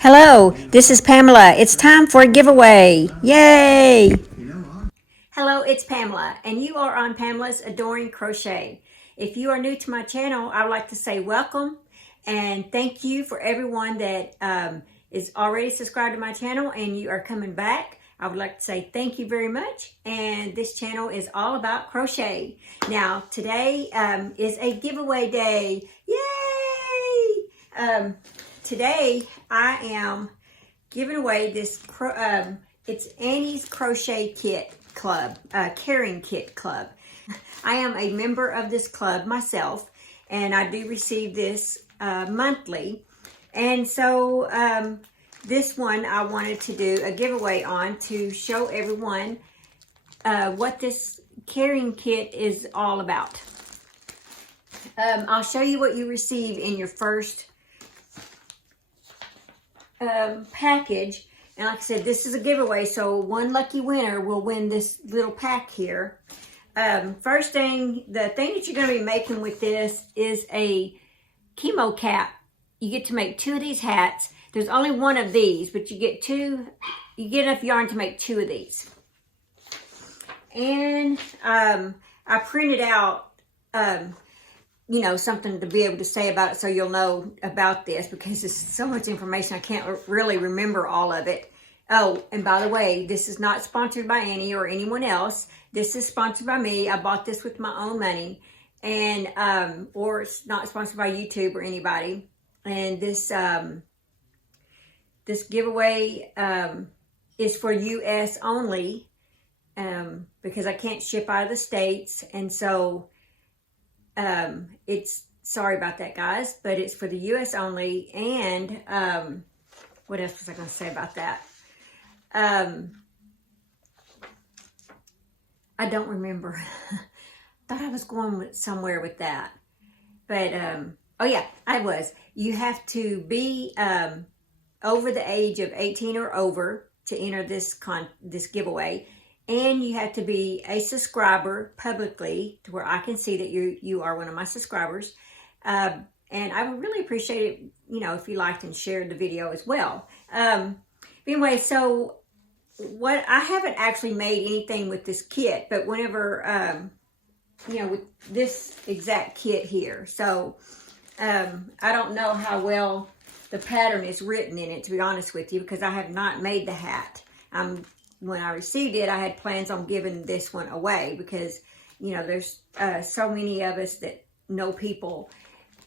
Hello, this is Pamela. It's time for a giveaway. Yay! Hello, it's Pamela, and you are on Pamela's Adoring Crochet. If you are new to my channel, I would like to say welcome and thank you for everyone that is already subscribed to my channel and you are coming back. I would like to say thank you very much, and this channel is all about crochet. Now, today is a giveaway day. Yay! Today I am giving away this, it's Annie's Crochet Kit Club, Caring Kit Club. I am a member of this club myself, and I do receive this monthly. And so this one I wanted to do a giveaway on to show everyone what this caring kit is all about. I'll show you what you receive in your first package. And like I said, this is a giveaway, so one lucky winner will win this little pack here. First thing, the thing that you're going to be making with this is a chemo cap. You get to make 2 of these hats. There's only 1 of these, but you get 2. You get enough yarn to make 2 of these. And I printed out you know, something to be able to say about it so you'll know about this, because there's so much information I can't really remember all of it. Oh, and by the way, this is not sponsored by Annie or anyone else. This is sponsored by me. I bought this with my own money, and or it's not sponsored by YouTube or anybody. And this this giveaway is for US only, because I can't ship out of the States, and so it's, sorry about that, guys, but it's for the US only. And what else was I going to say about that? I don't remember. Thought I was going somewhere with that, but oh yeah, I was. You have to be over the age of 18 or over to enter this giveaway. And you have to be a subscriber publicly to where I can see that you are one of my subscribers. And I would really appreciate it, you know, if you liked and shared the video as well. Anyway, so what, I haven't actually made anything with this kit, but whenever, you know, with this exact kit here. So I don't know how well the pattern is written in it, to be honest with you, because I have not made the hat. When I received it, I had plans on giving this one away because, you know, there's so many of us that know people,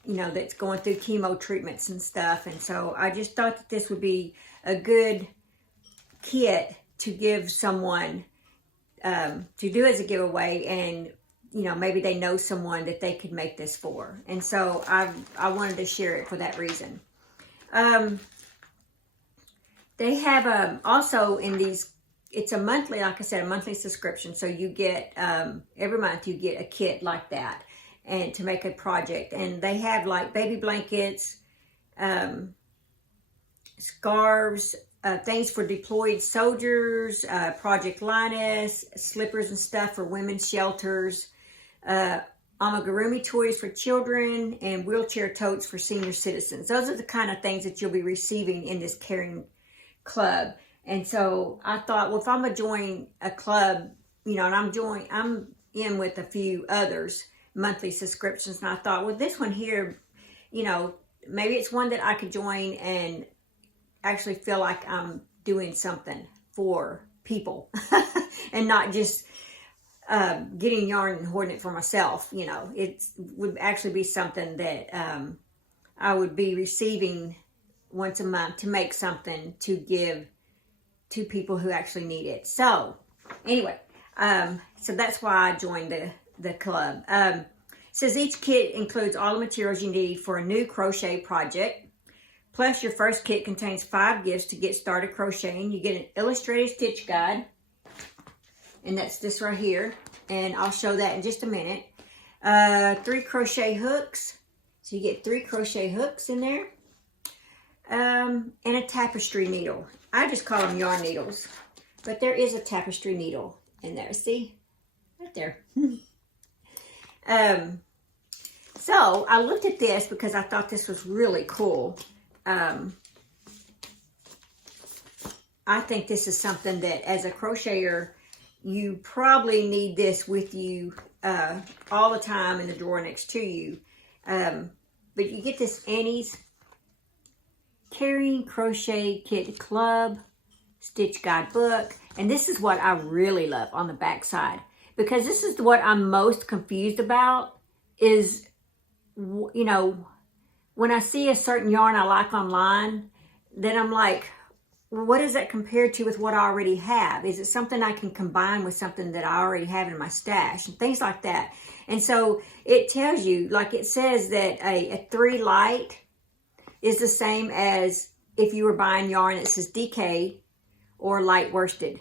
you know, that's going through chemo treatments and stuff. And so I just thought that this would be a good kit to give someone to do as a giveaway. And, you know, maybe they know someone that they could make this for. And so I wanted to share it for that reason. They have also in these, it's a monthly, like I said, a monthly subscription. So you get, every month you get a kit like that, and to make a project. And they have like baby blankets, scarves, things for deployed soldiers, Project Linus, slippers and stuff for women's shelters, amigurumi toys for children, and wheelchair totes for senior citizens. Those are the kind of things that you'll be receiving in this caring club. And so I thought, well, if I'm gonna join a club, you know, and I'm in with a few others, monthly subscriptions, and I thought, well, this one here, you know, maybe it's one that I could join and actually feel like I'm doing something for people and not just getting yarn and hoarding it for myself. You know, it would actually be something that I would be receiving once a month to make something to give to people who actually need it. So anyway, so that's why I joined the club. It says each kit includes all the materials you need for a new crochet project. Plus your first kit contains 5 gifts to get started crocheting. You get an illustrated stitch guide, and that's this right here. And I'll show that in just a minute. 3 crochet hooks. So you get 3 crochet hooks in there. And a tapestry needle. I just call them yarn needles, but there is a tapestry needle in there. See, right there. So I looked at this because I thought this was really cool. I think this is something that as a crocheter, you probably need this with you all the time in the drawer next to you. But you get this Annie's Carrying Crochet Kit Club Stitch Guide book. And this is what I really love on the back side. Because this is what I'm most confused about is, you know, when I see a certain yarn I like online, then I'm like, what does that compare to with what I already have? Is it something I can combine with something that I already have in my stash and things like that? And so it tells you, like it says that a 3 light is the same as if you were buying yarn that says DK or light worsted.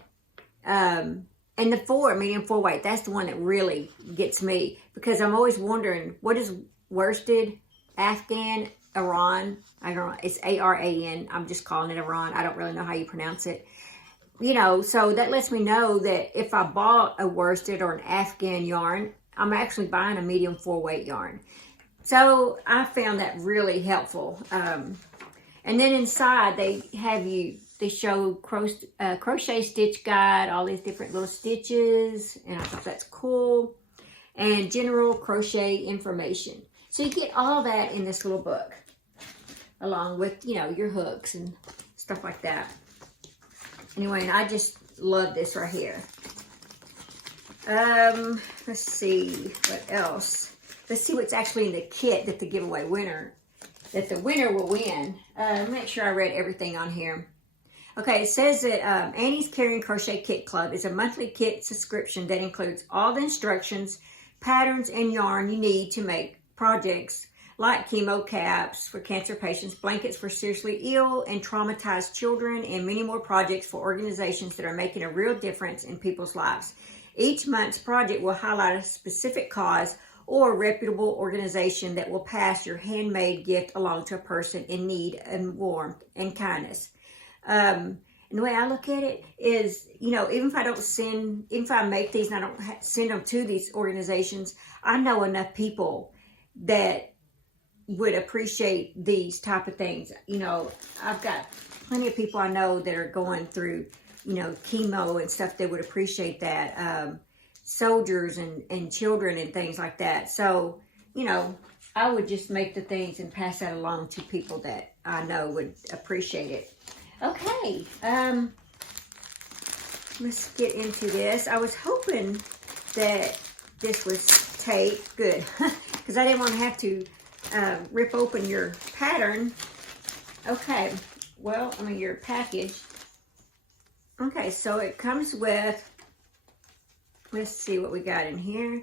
And the 4, medium 4 weight, that's the one that really gets me, because I'm always wondering, what is worsted, Afghan, Iran? I don't know, it's A-R-A-N. I'm just calling it Iran. I don't really know how you pronounce it. You know, so that lets me know that if I bought a worsted or an Afghan yarn, I'm actually buying a medium 4 weight yarn. So I found that really helpful. And then inside they show crochet stitch guide, all these different little stitches, and I thought that's cool. And general crochet information. So you get all that in this little book, along with, you know, your hooks and stuff like that. Anyway, and I just love this right here. Let's see what else. Let's see what's actually in the kit that the giveaway winner, that the winner will win. Make sure I read everything on here. Okay, it says that Annie's Carrying Crochet Kit Club is a monthly kit subscription that includes all the instructions, patterns, and yarn you need to make projects like chemo caps for cancer patients, blankets for seriously ill and traumatized children, and many more projects for organizations that are making a real difference in people's lives. Each month's project will highlight a specific cause or reputable organization that will pass your handmade gift along to a person in need and warmth and kindness. And the way I look at it is, you know, even if I make these and I don't send them to these organizations, I know enough people that would appreciate these type of things. You know, I've got plenty of people I know that are going through, you know, chemo and stuff that would appreciate that. Soldiers and children and things like that. So, you know, I would just make the things and pass that along to people that I know would appreciate it. Okay, let's get into this. I was hoping that this was tape. Good, because I didn't want to have to rip open your pattern. Okay, well, I mean your package. Okay, so it comes with, let's see what we got in here.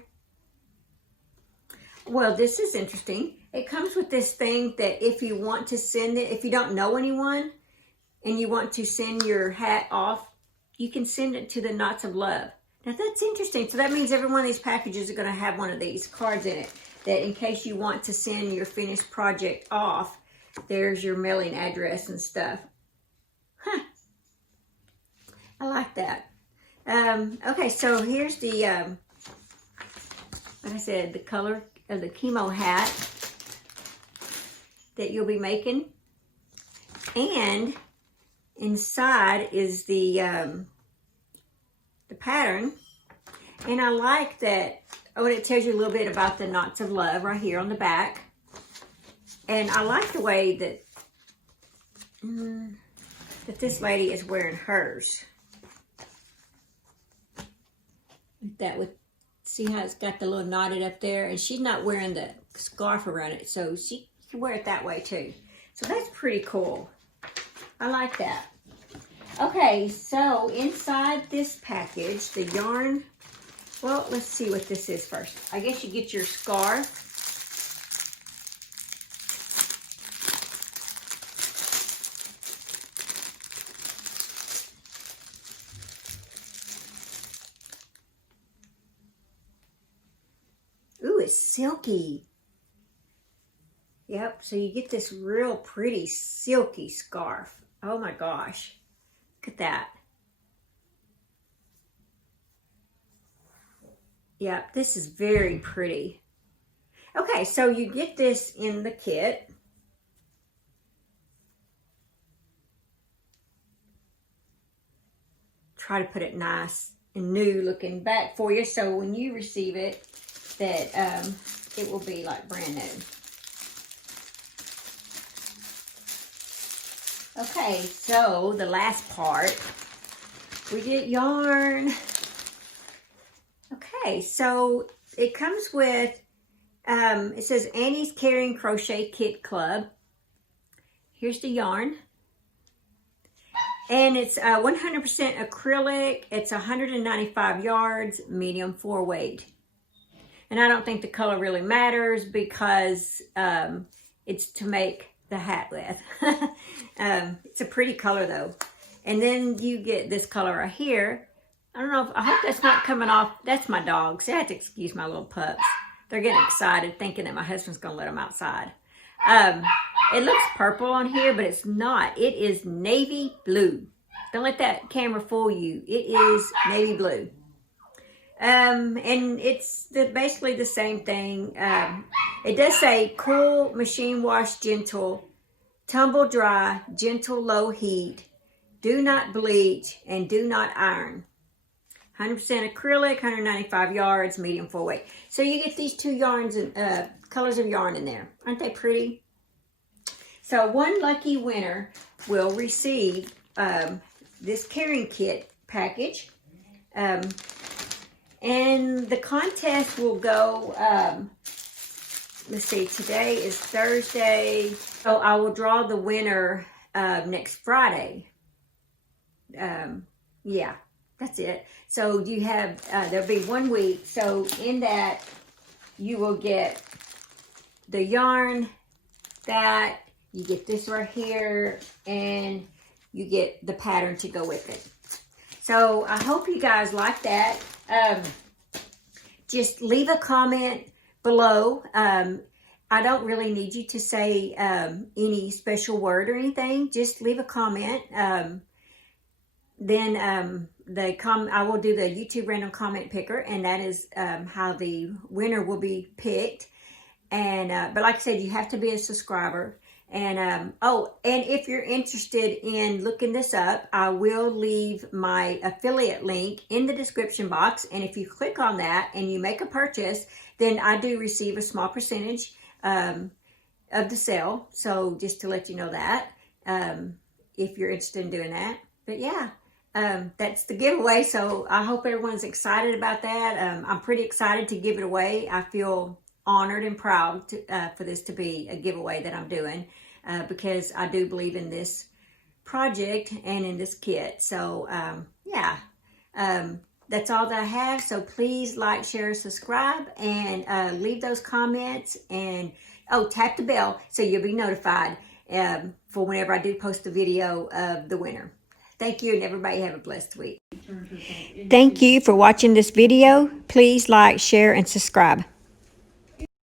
Well, this is interesting. It comes with this thing that if you want to send it, if you don't know anyone and you want to send your hat off, you can send it to the Knots of Love. Now that's interesting. So that means every one of these packages are going to have one of these cards in it, that in case you want to send your finished project off, there's your mailing address and stuff. Huh. I like that. Okay, so here's the, like I said, the color of the chemo hat that you'll be making. And inside is the pattern. And I like that, oh, it tells you a little bit about the Knots of Love right here on the back. And I like the way that, that this lady is wearing hers. That would, see how it's got the little knotted up there, and she's not wearing the scarf around it, so she can wear it that way too. So that's pretty cool. I like that. Okay, so inside this package, the yarn, well, let's see what this is first. I guess you get your scarf. Ooh, it's silky. Yep, so you get this real pretty silky scarf. Oh my gosh. Look at that. Yep, this is very pretty. Okay, so you get this in the kit. try to put it nice and new looking back for you, so when you receive it, that it will be like brand new. Okay, so the last part, we get yarn. Okay, so it comes with, it says Annie's Caring Crochet Kit Club. Here's the yarn. And it's 100% acrylic. It's 195 yards, medium 4 weight. And I don't think the color really matters because it's to make the hat with. It's a pretty color though. And then you get this color right here. I don't know, I hope that's not coming off. That's my dogs. I have to excuse my little pups. They're getting excited thinking that my husband's going to let them outside. It looks purple on here, but it's not. It is navy blue. Don't let that camera fool you. It is navy blue. And it's basically the same thing. It does say cool, machine wash, gentle, tumble dry, gentle, low heat, do not bleach, and do not iron. 100% acrylic, 195 yards, medium 4 weight. So you get these 2 yarns and colors of yarn in there. Aren't they pretty? So one lucky winner will receive this caring kit package. And the contest will go, let's see, today is Thursday. So I will draw the winner next Friday. Yeah, that's it. So you have, there'll be 1 week. So in that, you will get the yarn, that, you get this right here, and you get the pattern to go with it. So I hope you guys like that. Just leave a comment below. I don't really need you to say any special word or anything. Just leave a comment. Then I will do the YouTube random comment picker, and that is how the winner will be picked. And but like I said, you have to be a subscriber. And oh, and if you're interested in looking this up, I will leave my affiliate link in the description box. And if you click on that and you make a purchase, then I do receive a small percentage of the sale. So just to let you know that, if you're interested in doing that. But yeah, that's the giveaway. So I hope everyone's excited about that. I'm pretty excited to give it away. I feel honored and proud for this to be a giveaway that I'm doing because I do believe in this project and in this kit. So yeah, that's all that I have. So please like, share, subscribe, and leave those comments, and tap the bell so you'll be notified for whenever I do post the video of the winner. Thank you, and everybody have a blessed week. Thank you for watching this video. Please like, share, and subscribe.